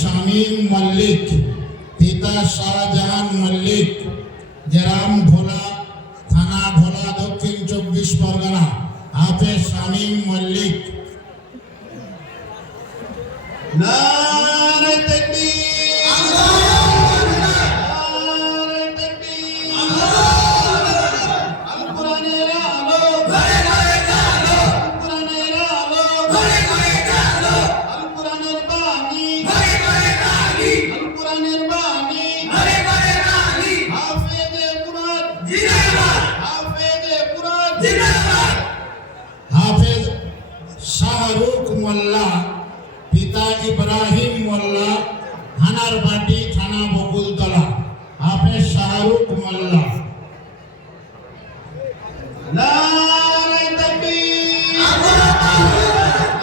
শামীম মল্লিক, পিতা শাহজাহান মল্লিক, গ্রাম ভোলা, থানা ভোলা, দক্ষিণ 24 পরগনা। হাফেজ শামীম মল্লিক। নারে তাকবীর, নারে তাকবীর, আল কোরআনের আলো, ঘরে ঘরে আলো, আল কোরআনের আলো, ঘরে ঘরে আলো, আল কোরআনের বাণী, ঘরে ঘরে বাণী, আল কোরআনের বাণী, ঘরে ঘরে বাণী। হাফেজে কুরআন জিন্দাবাদ, হাফেজে কুরআন জিন্দাবাদ। হাফেজ শাহরুখ মোল্লা, পিতা ইব্রাহিম মোল্লা, হানারবাটি, থানা বকুলতলা। হাফেজ শাহরুখ মোল্লা। নারে তাকবীর,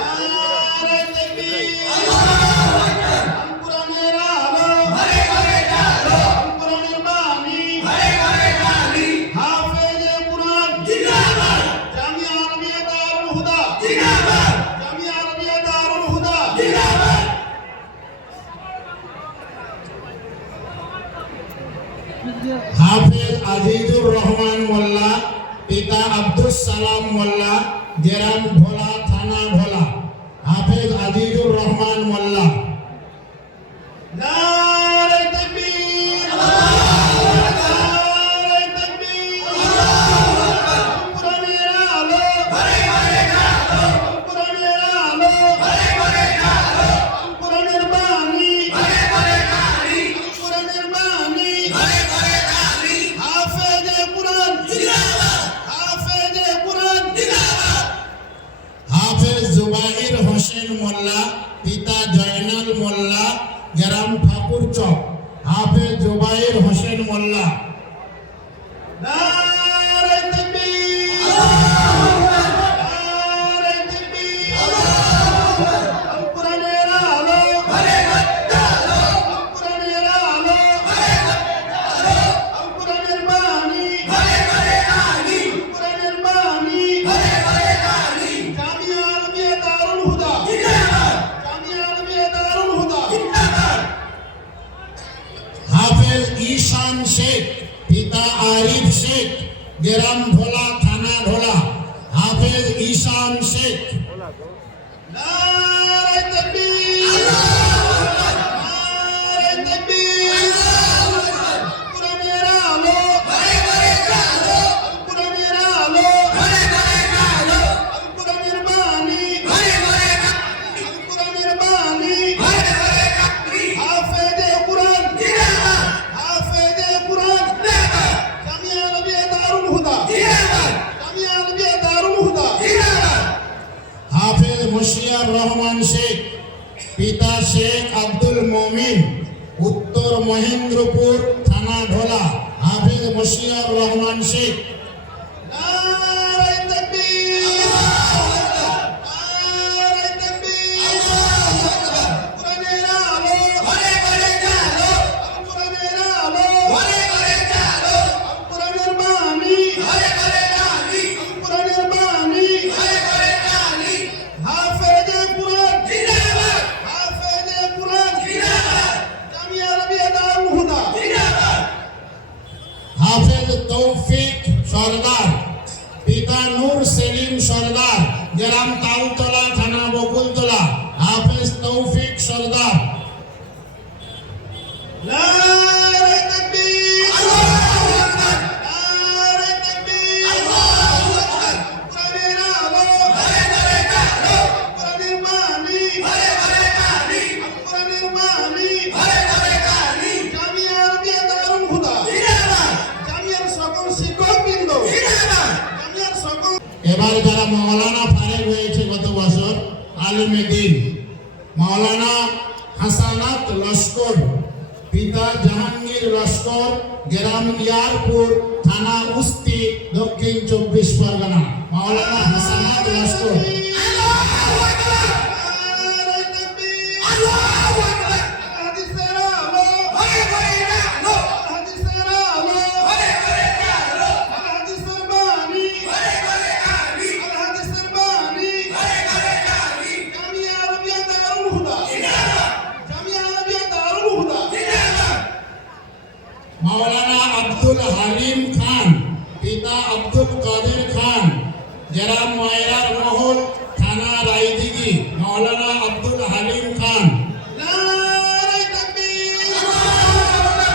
নারে তাকবীর, আল কোরআনের আলো, ঘরে ঘরে আলো, আল কোরআনের বাণী, ঘরে ঘরে বাণী। হাফেজে কুরআন জিন্দাবাদ, জামিয়া আরবিয়া দারুল হুদা জিন্দাবাদ, জামিয়া আরবিয়া দারুল হুদা জিন্দাবাদ। হাফেজ আজিজুর রহমান মোল্লা, পিতা আব্দুস সালাম মোল্লা, গ্রাম ভোলা, থানা ভোলা। হাফেজ আজিজুর রহমান মোল্লা। নারে তাকবীর, নারে তাকবীর, আল কোরআনের আলো, ঘরে ঘরে আলো, আল কোরআনের আলো, ঘরে ঘরে আলো, আল কোরআনের বাণী, ঘরে ঘরে বাণী, আল কোরআনের বাণী, ঘরে ঘরে বাণী। হাফেজে কুরআন জিন্দাবাদ, হাফেজে কুরআন জিন্দাবাদ। হাফেজ জুবাইর হোসেন মোল্লা, পিতা জয়নাল মোল্লা, গ্রাম ঠাকুরচক। হাফেজ জুবাইর হোসেন মোল্লা। নারে তাকবীর, নারে তাকবীর, আল কোরআনের আলো, ঘরে ঘরে আলো, আল কোরআনের আলো, ঘরে ঘরে আলো, আল কোরআনের বাণী, ঘরে ঘরে বাণী, আল কোরআনের বাণী, ঘরে ঘরে বাণী। জামিয়া আরবিয়া দারুল হুদা জিন্দাবাদ, জামিয়া আরবিয়া দারুল হুদা জিন্দাবাদ। হাফেজ ঈশান শেখ, পিতা আরিফ শেখ, গ্রাম ভোলা, থানা ভোলা। হাফেজ ঈশান শেখ। নারে তাকবীর, নারে তাকবীর, আল কোরআনের আলো, ঘরে ঘরে আলো, আল কোরআনের আলো, ঘরে ঘরে আলো, আল কোরআনের বাণী, ঘরে ঘরে বাণী, আল কোরআনের বাণী, ঘরে ঘরে বাণী। হাফেজে কুরআন জিন্দাবাদ, হাফেজে কুরআন জিন্দাবাদ, জামিয়া আরবিয়া দারুল হুদা জিন্দাবাদ, জামিয়া আরবিয়া দারুল হুদা জিন্দাবাদ। হাফেজ মুশিয়ার রহমান শেখ, পিতা শেখ আব্দুল মমিন, উত্তর মহেন্দ্রপুর, থানা ভোলা। হাফেজ মুশিয়ার রহমান শেখ। নারে তাকবীর, নারে তাকবীর, কোরআনের আলো, ঘরে ঘরে আলো, আল কোরআনের আলো, ঘরে ঘরে আলো, আল কোরআনের বাণী, ঘরে ঘরে বাণী, আল কোরআনের বাণী, ঘরে ঘরে বাণী। হাফেজে কুরআন জিন্দাবাদ, হাফেজে কুরআন জিন্দাবাদ, জামিয়া আরবিয়া দারুল হুদা জিন্দাবাদ। হাফেজ তৌফিক সরদার, পিতা নূর সেলিম সরদার, গ্রাম তালতলা, থানা বকুলতলা। হাফেজ তৌফিক সরদার। নারে তাকবীর, আল্লাহু আকবার, নারে তাকবীর, আল্লাহু আকবার। কোরআনের আলো, ঘরে ঘরে আলো, কোরআনের বাণী, ঘরে ঘরে বাণী, কোরআনের বাণী, ঘরে ঘরে বাণী। জামিয়া আরবিয়া দারুল হুদা জিন্দাবাদ, জামিয়ার সকল শিক্ষকবৃন্দ জিন্দাবাদ, জামিয়ার সকল। এবার যারা মাওলানা ফারেগ হয়েছে গত বছর, আলিমে দিন মাওলানা হাসানাত লস্কর, পিতা জাহাঙ্গীর লস্কর, গ্রাম ইয়ারপুর, থানা উস্তি, দক্ষিণ 24 পরগনা। মাওলানা হাসানাত লস্কর। মহল থানা রায়দিঘি মাওলানা আব্দুল হালিম খান। নারে তাকবীর নারে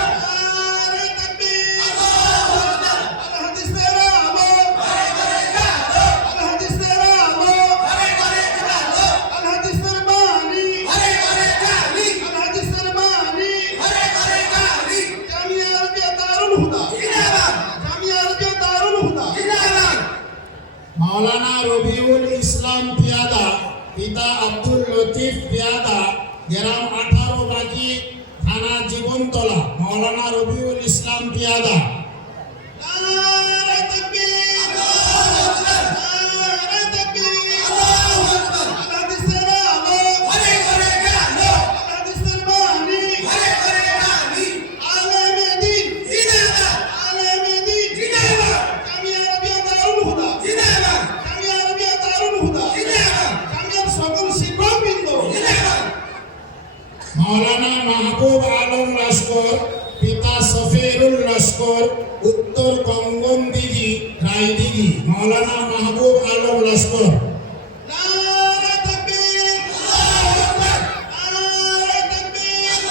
তাকবীর আল হাদিসের আলো আল হাদিসের আলো আল হাদিসের বাণী আল হাদিসের বাণী জামিয়া আরবিয়া দারুল হুদা জামিয়া আরবিয়া দারুল হুদা মাওলানা রবিউল ইসলাম পিয়াদা পিতা আব্দুল লতিফ পিয়াদা গ্রাম 18 বাকি থানা জীবনতলা মাওলানা রবিউল ইসলাম পিয়াদা। নারে তাকবীর নারে তাকবীর আল হাদিসের আলো আল হাদিসের বাণী আলেমে দ্বীন আলেমে দ্বীন জামিয়া আরবিয়া দারুল হুদা জামিয়া আরবিয়া দারুল হুদা জামিয়ার সকল শিক্ষকবৃন্দ মাওলানা মাহবুব আলম লস্কর পিতা সফিরুল লস্কর উত্তর কঙ্গনদিঘি রায়দিঘি মাওলানা মাহবুব আলম লস্কর। নারে তাকবীর নারে তাকবীর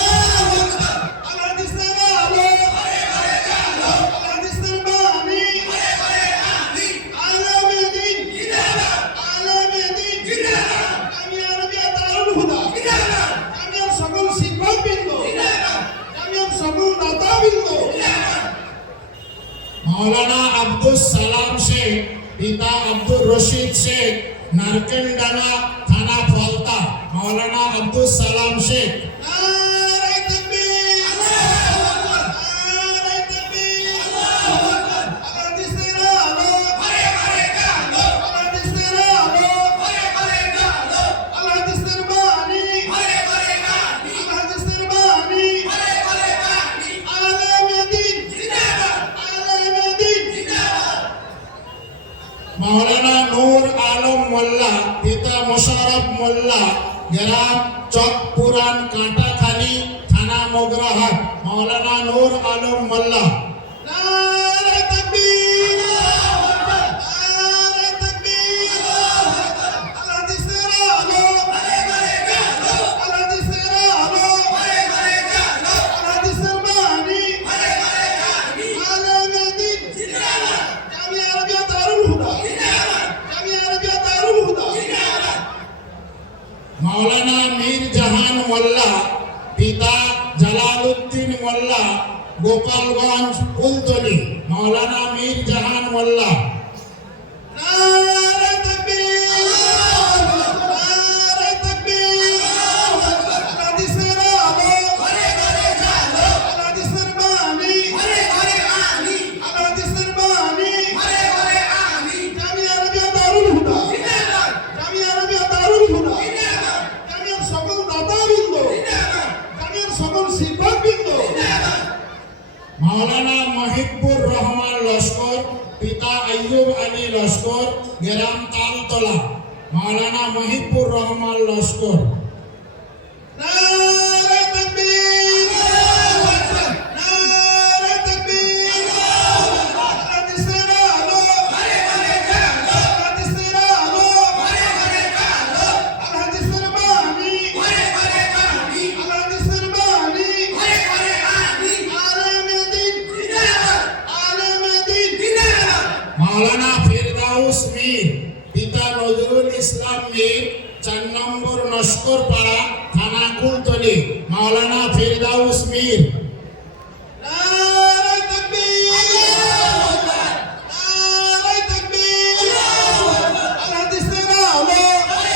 আল হাদিসের আলো আল হাদিসের বাণী আলেমে দ্বীন জামিয়া আরবিয়া দারুল হুদা জামিয়ার সকল শিক্ষকবৃন্দ জামিয়ার সকল দাতাবৃন্দ মাওলানা আব্দুল সালাম শেখ পিতা আব্দুর রশিদ শেখ নারকেলডাঙ্গা থানা ফলতা মাওলানা আব্দুল সালাম শেখ। নারে তাকবীর নারে তাকবীর আল হাদিসের আলো আল হাদিসের আলো আল হাদিসের বাণী আল হাদিসের বাণী আলেমে দ্বীন মাওলানা নূর আলম মোল্লা পিতা মোশাররফ মোল্লা গ্রাম চকপুরান কাঁটাখালী থানা মোগরাহাট মাওলানা নূর আলম মোল্লা। নারে তাকবীর নারে তাকবীর আল হাদিসের আলো আল হাদিসের আলো আল হাদিসের বাণী আলেমে দ্বীন জামিয়া আরবিয়া দারুল হুদা জামিয়া আরবিয়া দারুল হুদা মাওলানা মীর জাহান মোল্লা পিতা জালালউদ্দিন মোল্লা গোপালগঞ্জ ফুলতলি মাওলানা মীর জাহান মোল্লা। নারে তাকবীর নারে তাকবীর আল হাদিসের আলো আল হাদিসের বাণী আল হাদিসের বাণী জামিয়া আরবিয়া দারুল হুদা জামিয়া আরবিয়া দারুল হুদা জামিয়ার সকল দাতাবৃন্দ জামিয়ার সকল শিক্ষকবৃন্দ মাওলানা মহিবুর রহমান লস্কর পিতা আইয়ুব আলী লস্কর গ্রাম তালতলা মাওলানা মহিবুর রহমান লস্কর। নারে তাকবীর নারে তাকবীর আল হাদিসের আলো আল হাদিসের আলো আল হাদিসের বাণী আল হাদিসের বাণী আলেমে দ্বীন মাওলানা ফিরদাউস মীর পিতা নজরুল ইসলাম মীর 4 নম্বর নস্করপাড়া থানা কুলতলি মাওলানা ফিরদাউস মীর। নারে তাকবীর নারে তাকবীর আল হাদিসের আলো আল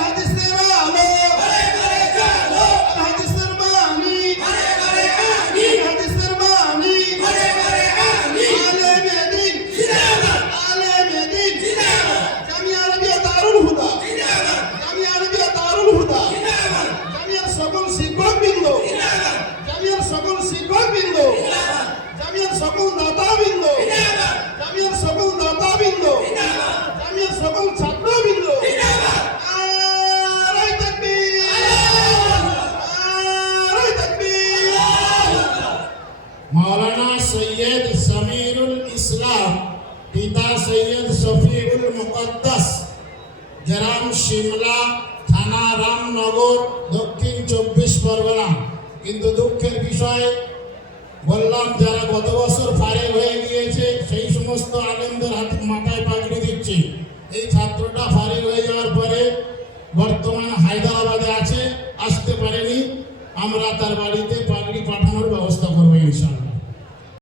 হাদিসের আলো আল হাদিসের বাণী আল হাদিসের বাণী আলেমে দ্বীন জামিয়া আরবিয়া দারুল হুদা জামিয়া আরবিয়া দারুল হুদা জামিয়ার সকল শিক্ষকবৃন্দ জামিয়ার সকল শিক্ষকবৃন্দ জামিয়ার সকল দাতাবৃন্দ জামিয়ার সকল দাতাবৃন্দ জামিয়ার সকল ছাত্রবৃন্দ নারে তাকবীর নারে তাকবীর মাওলানা সৈয়দ সমীরুল ইসলাম পিতা সৈয়দ শফিউল মুকদ্দাস গ্রাম শিমলা, থানা রামনগর, দক্ষিণ 24 পরগনা। কিন্তু দুঃখের বিষয় বললাম, যারা গত বছর ফারেক হয়ে গিয়েছে সেই সমস্ত আলেমদের হাতে মাথায় পাগড়ি দিচ্ছি। এই ছাত্রটা ফারেক হয়ে যাওয়ার পরে বর্তমানে হায়দ্রাবাদে আছে, আসতে পারেনি। আমরা তার